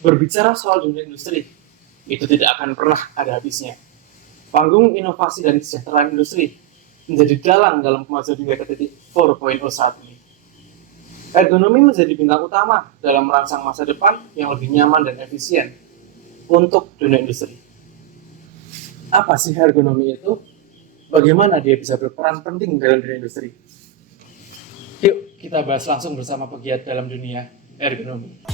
Berbicara soal dunia industri, itu tidak akan pernah ada habisnya. Panggung inovasi dan kesejahteraan industri menjadi dalang dalam kemajuan dunia ke-titik 4.0 saat ini. Ergonomi menjadi bintang utama dalam merancang masa depan yang lebih nyaman dan efisien untuk dunia industri. Apa sih ergonomi itu? Bagaimana dia bisa berperan penting dalam dunia industri? Yuk kita bahas langsung bersama pegiat dalam dunia ergonomi.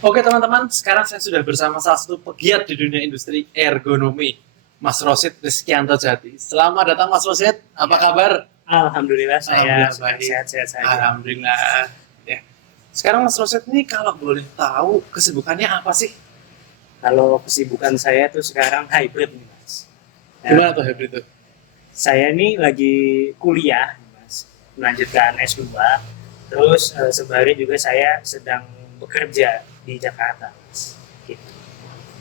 Oke teman-teman, sekarang saya sudah bersama salah satu pegiat di dunia industri ergonomi, Mas Rosid Rizkyanto Jati. Selamat datang Mas Rosid, apa kabar? Alhamdulillah saya Alhamdulillah, sehat-sehat saja. Alhamdulillah. Ya. Sekarang Mas Rosid ini kalau boleh tahu kesibukannya apa sih? Kalau kesibukan saya tuh sekarang hybrid nih Mas. Gimana tuh hybrid tuh? Saya ini lagi kuliah Mas, melanjutkan S2. Terus sembari juga saya sedang bekerja di Jakarta Mas. Gitu.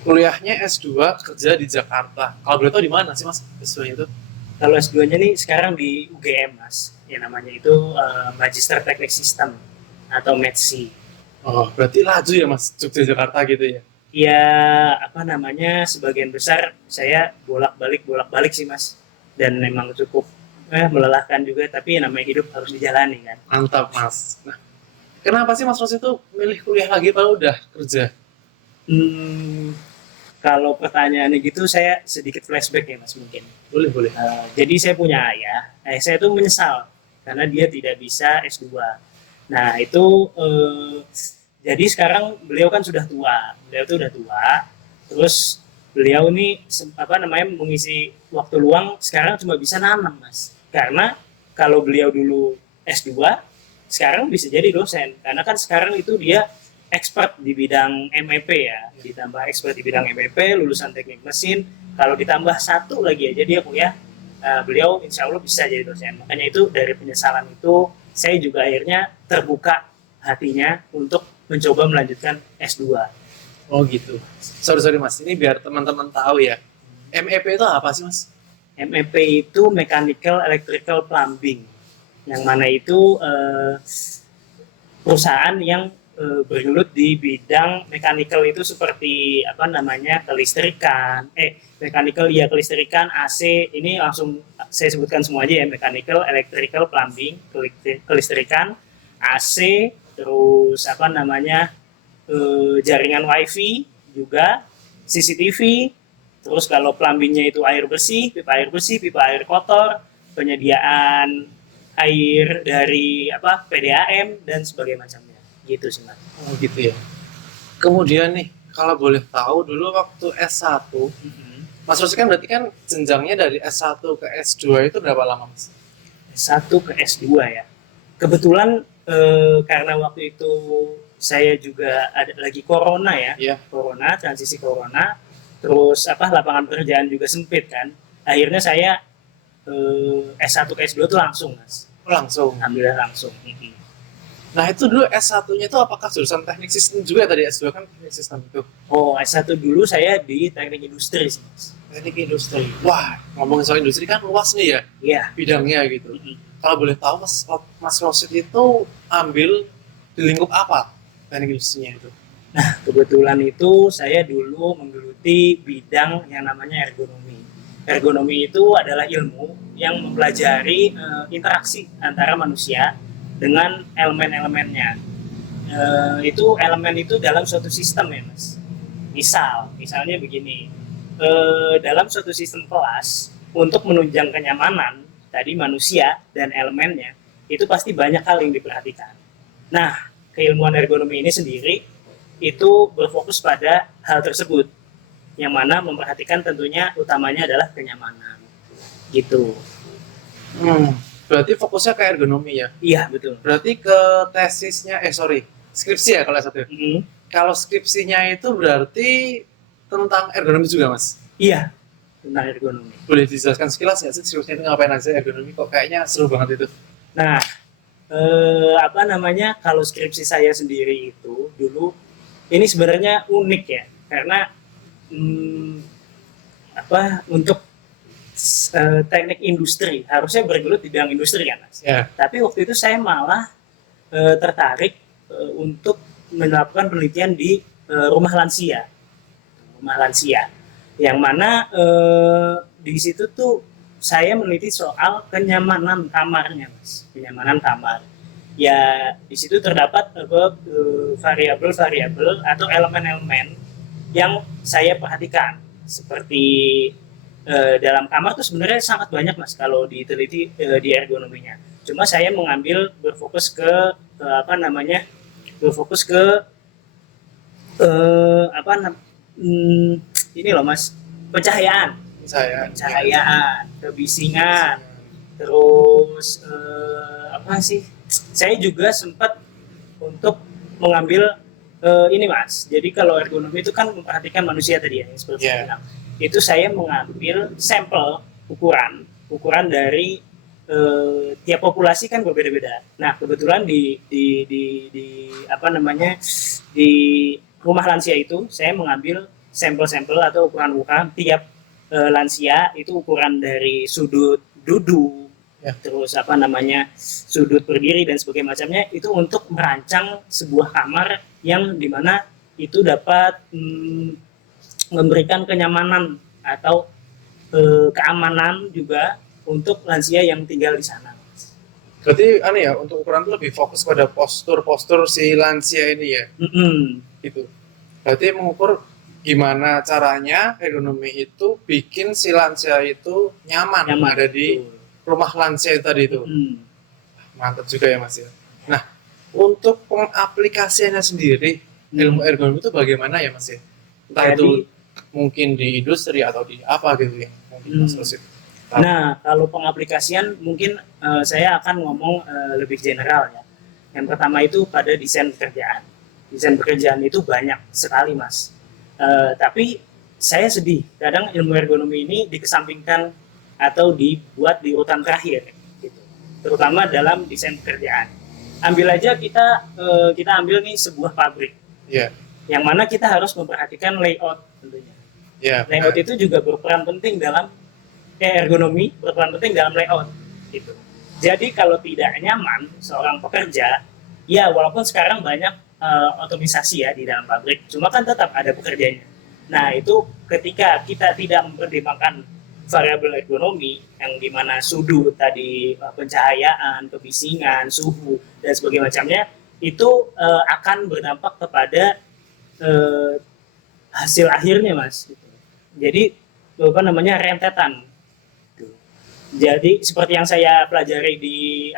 Kuliahnya S2, kerja di Jakarta. Kalau boleh tahu di mana sih Mas S2 itu? Kalau S2-nya nih sekarang di UGM Mas. Ya namanya itu Magister Teknik Sistem atau METSI. Oh, berarti laju ya Mas, Jogja Jakarta gitu ya? Ya apa namanya sebagian besar saya bolak-balik sih Mas. Dan memang cukup melelahkan juga, tapi namanya hidup harus dijalani kan. Mantap Mas. Nah, kenapa sih Mas Rosid itu milih kuliah lagi kalau udah kerja? Kalau pertanyaannya gitu saya sedikit flashback ya Mas mungkin. Boleh. Jadi saya punya ayah saya tuh menyesal karena dia tidak bisa S2. Nah itu jadi sekarang beliau kan sudah tua, terus beliau nih mengisi waktu luang sekarang cuma bisa nanam Mas. Karena kalau beliau dulu S2, sekarang bisa jadi dosen. Karena kan sekarang itu dia expert di bidang MEP ya, ditambah expert di bidang MEP, lulusan teknik mesin. Kalau ditambah satu lagi aja dia kuliah, beliau insya Allah bisa jadi dosen. Makanya itu dari penyesalan itu saya juga akhirnya terbuka hatinya untuk mencoba melanjutkan S2. Oh gitu. Sorry Mas, ini biar teman-teman tahu ya. MEP itu apa sih Mas? MEP itu Mechanical Electrical Plumbing, yang mana itu perusahaan yang bergelut di bidang mechanical itu seperti kelistrikan, kelistrikan, AC, ini langsung saya sebutkan semua aja ya, Mechanical Electrical Plumbing, kelistrikan, AC, terus jaringan wifi juga, CCTV, terus kalau plumbingnya itu air bersih, pipa air kotor, penyediaan air dari PDAM dan sebagainya macamnya, gitu sih Mas. Oh gitu ya. Kemudian nih, kalau boleh tahu dulu waktu S1, Mas Rosid kan berarti kan jenjangnya dari S1 ke S2 itu berapa lama Mas? S1 ke S2 ya. Kebetulan karena waktu itu saya juga ada lagi corona ya, transisi corona, terus lapangan pekerjaan juga sempit kan. Akhirnya saya S1 ke S2 tuh langsung Mas. Langsung. Alhamdulillah langsung. Nah itu dulu S1-nya itu apakah jurusan teknik sistem juga tadi, S2 kan teknik sistem itu? Oh, S1 dulu saya di teknik industri sih Mas. Teknik industri. Wah, ngomongin soal industri kan luas nih ya, Iya. bidangnya gitu. Kalau boleh tahu Mas Rosid itu ambil di lingkup apa teknik industrinya itu? Nah, kebetulan itu saya dulu menggeluti bidang yang namanya ergonomi. Ergonomi itu adalah ilmu yang mempelajari interaksi antara manusia dengan elemen-elemennya. Elemen itu dalam suatu sistem ya Mas. Misalnya begini, dalam suatu sistem kelas, untuk menunjang kenyamanan tadi manusia dan elemennya, itu pasti banyak hal yang diperhatikan. Nah, keilmuan ergonomi ini sendiri itu berfokus pada hal tersebut, yang mana memperhatikan tentunya utamanya adalah kenyamanan, gitu. Berarti fokusnya ke ergonomi ya? Iya, betul. Berarti ke skripsi ya kalau S1. Kalau skripsinya itu berarti tentang ergonomi juga Mas? Iya, tentang ergonomi. Boleh dijelaskan sekilas nggak sih skripsinya itu ngapain aja ergonomi, kok kayaknya seru banget itu? Nah, kalau skripsi saya sendiri itu dulu ini sebenarnya unik ya, karena untuk teknik industri, harusnya bergelut di bidang industri kan Mas. Ya. Tapi waktu itu saya malah tertarik untuk melakukan penelitian di rumah lansia, yang mana di situ tuh saya meneliti soal kenyamanan kamarnya, Mas, kenyamanan kamar. Ya di situ terdapat variabel-variabel atau elemen-elemen yang saya perhatikan, seperti dalam kamar tuh sebenarnya sangat banyak Mas kalau diteliti di ergonominya. Cuma saya mengambil berfokus ke berfokus ke ini loh Mas, pencahayaan, kebisingan, terus saya juga sempat untuk mengambil ini Mas. Jadi kalau ergonomi itu kan memperhatikan manusia tadi ya, seperti saya bilang. Itu saya mengambil sampel ukuran dari tiap populasi kan berbeda-beda. Nah kebetulan di rumah lansia itu saya mengambil sampel-sampel atau ukuran tiap lansia, itu ukuran dari sudut duduk, terus sudut berdiri dan sebagainya macamnya, itu untuk merancang sebuah kamar yang dimana itu dapat memberikan kenyamanan atau keamanan juga untuk lansia yang tinggal di sana. Berarti untuk ukuran itu lebih fokus pada postur si lansia ini ya. Gitu. Berarti mengukur gimana caranya ergonomi itu bikin si lansia itu nyaman ada di rumah lansia tadi itu. Mantap juga ya Mas ya. Nah, untuk pengaplikasiannya sendiri ilmu ergonomi itu bagaimana ya Mas ya? Entah itu mungkin di industri atau di apa gitu ya. Mungkin Mas Nah, kalau pengaplikasian mungkin saya akan ngomong lebih general ya. Yang pertama itu pada desain pekerjaan. Desain pekerjaan itu banyak sekali Mas. Tapi saya sedih, kadang ilmu ergonomi ini dikesampingkan atau dibuat di urutan terakhir, gitu. Terutama dalam desain pekerjaan. Ambil aja kita ambil nih sebuah pabrik, yang mana kita harus memperhatikan layout tentunya. Layout itu juga berperan penting dalam ergonomi, berperan penting dalam layout, gitu. Jadi kalau tidak nyaman seorang pekerja, ya walaupun sekarang banyak otomisasi ya di dalam pabrik, cuma kan tetap ada pekerjanya. Nah itu ketika kita tidak mempertimbangkan variabel ergonomi yang dimana sudut tadi, pencahayaan, kebisingan, suhu dan sebagainya macamnya, itu akan berdampak kepada hasil akhirnya Mas. Jadi rentetan. Jadi seperti yang saya pelajari di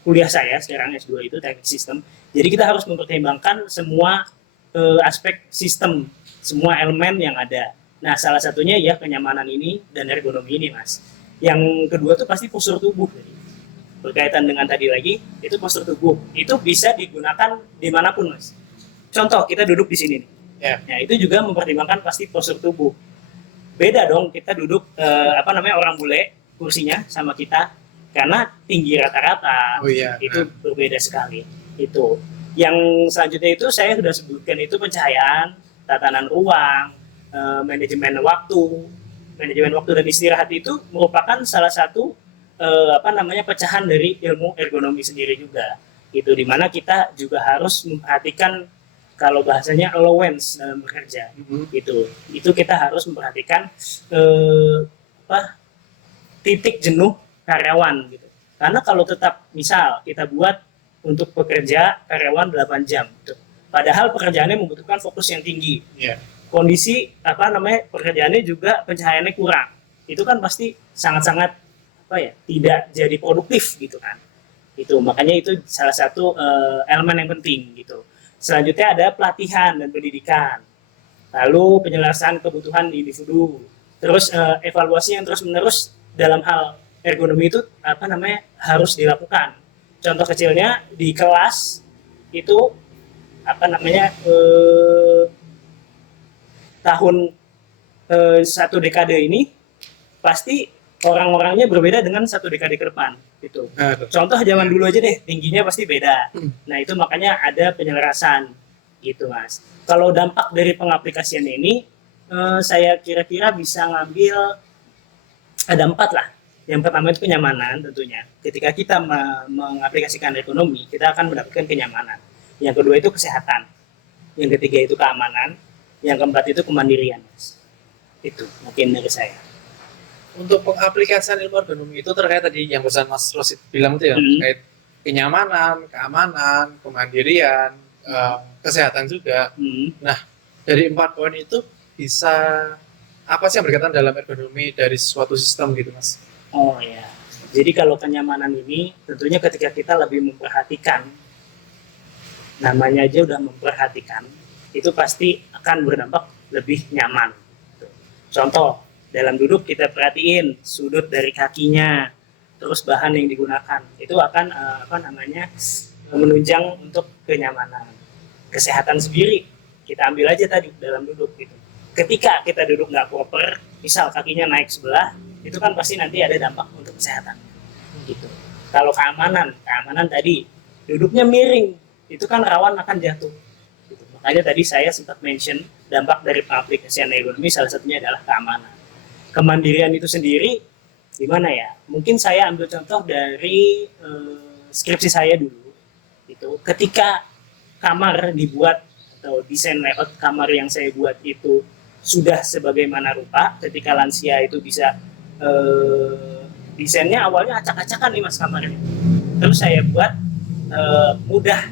kuliah saya sekarang S2 itu teknik sistem. Jadi kita harus mempertimbangkan semua aspek sistem, semua elemen yang ada. Nah, salah satunya ya kenyamanan ini dan ergonomi ini, Mas. Yang kedua tuh pasti postur tubuh. Berkaitan dengan tadi lagi, itu postur tubuh. Itu bisa digunakan dimanapun, Mas. Contoh, kita duduk di sini nih. Nah, itu juga mempertimbangkan pasti postur tubuh. Beda dong kita duduk orang bule kursinya sama kita, karena tinggi rata-rata itu berbeda sekali. Itu yang selanjutnya itu saya sudah sebutkan, itu pencahayaan, tatanan ruang, manajemen waktu dan istirahat itu merupakan salah satu pecahan dari ilmu ergonomi sendiri juga. Itu dimana kita juga harus memperhatikan, kalau bahasanya allowance dalam bekerja. Itu kita harus memperhatikan titik jenuh karyawan gitu. Karena kalau tetap misal kita buat untuk pekerja karyawan 8 jam gitu. Padahal pekerjaannya membutuhkan fokus yang tinggi. Kondisi pekerjaannya juga pencahayaannya kurang. Itu kan pasti sangat-sangat tidak jadi produktif gitu kan. Itu makanya itu salah satu elemen yang penting gitu. Selanjutnya ada pelatihan dan pendidikan. Lalu penyelesaian kebutuhan individu. Terus evaluasi yang terus-menerus dalam hal ergonomi itu harus dilakukan. Contoh kecilnya di kelas itu tahun satu dekade ini pasti orang-orangnya berbeda dengan satu dekade ke depan gitu. Contoh zaman dulu aja deh, tingginya pasti beda. Nah itu makanya ada penyelarasan gitu Mas. Kalau dampak dari pengaplikasian ini saya kira-kira bisa ngambil ada 4 lah. Yang pertama itu kenyamanan tentunya. Ketika kita mengaplikasikan ekonomi, kita akan mendapatkan kenyamanan. Yang kedua itu kesehatan. Yang ketiga itu keamanan. Yang keempat itu kemandirian. Itu mungkin dari saya. Untuk pengaplikasian ilmu ergonomi itu terkait tadi yang barusan Mas Rosid bilang itu ya, terkait kenyamanan, keamanan, kemandirian, kesehatan juga. Nah, dari 4 poin itu bisa apa sih yang berkaitan dalam ergonomi dari suatu sistem gitu, Mas? Oh ya, jadi kalau kenyamanan ini tentunya ketika kita lebih memperhatikan, namanya aja udah memperhatikan, itu pasti akan berdampak lebih nyaman. Contoh, dalam duduk kita perhatiin sudut dari kakinya, terus bahan yang digunakan, itu akan menunjang untuk kenyamanan. Kesehatan sendiri, kita ambil aja tadi dalam duduk gitu. Ketika kita duduk nggak proper, misal kakinya naik sebelah, itu kan pasti nanti ada dampak untuk kesehatan gitu. Kalau keamanan tadi duduknya miring, itu kan rawan akan jatuh gitu. Makanya tadi saya sempat mention dampak dari pengaplikasian ergonomi salah satunya adalah keamanan. Kemandirian itu sendiri gimana ya, mungkin saya ambil contoh dari skripsi saya dulu itu, ketika kamar dibuat atau desain layout kamar yang saya buat itu sudah sebagaimana rupa, ketika lansia itu bisa desainnya awalnya acak-acakan nih Mas kamarnya, terus saya buat mudah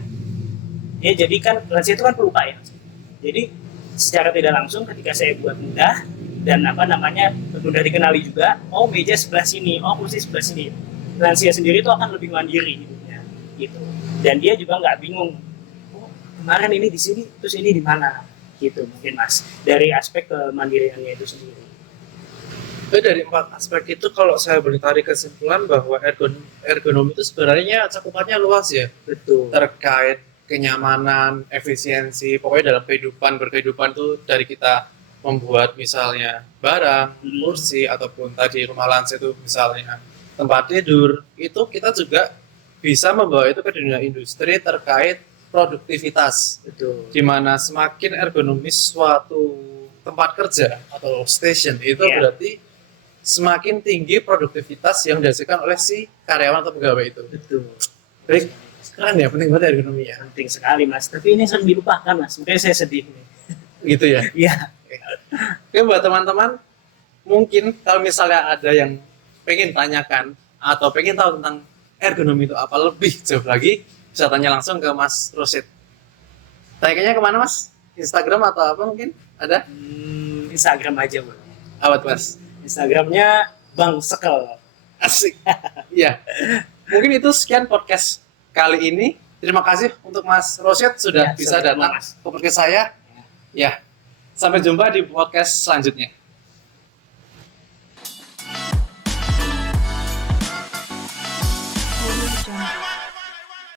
ya, jadi kan lansia itu kan pelupa ya, jadi secara tidak langsung ketika saya buat mudah dan mudah dikenali juga, oh meja sebelah sini, oh kursi sebelah sini, lansia sendiri itu akan lebih mandiri gitu, dan dia juga nggak bingung, oh kemarin ini di sini terus ini di mana gitu, mungkin Mas dari aspek kemandiriannya itu sendiri. Dari 4 aspek itu kalau saya boleh tarik kesimpulan bahwa ergonomi itu sebenarnya cakupannya luas ya. Betul. Terkait kenyamanan, efisiensi, pokoknya dalam berkehidupan tuh dari kita membuat misalnya barang, kursi, ataupun tadi rumah lansia itu misalnya tempat tidur, itu kita juga bisa membawa itu ke dunia industri terkait produktivitas. Betul. Dimana semakin ergonomis suatu tempat kerja atau station itu berarti semakin tinggi produktivitas yang dihasilkan oleh si karyawan atau pegawai itu. Betul. Baik, keren ya, penting banget ergonomi ya. Penting sekali Mas, tapi ini sering dilupakan Mas, makanya saya sedih nih. Gitu ya? Iya. Oke, buat teman-teman, mungkin kalau misalnya ada yang pengen tanyakan atau pengen tahu tentang ergonomi itu apa lebih jauh lagi, bisa tanya langsung ke Mas Rosid. Tanya kemana Mas? Instagram atau apa mungkin? Ada? Instagram aja boleh. Apa tuh Mas? Instagramnya Bang Sekel. Asik. Iya. Mungkin itu sekian podcast kali ini. Terima kasih untuk Mas Rosid sudah bisa datang ke podcast saya. Ya. Sampai jumpa di podcast selanjutnya.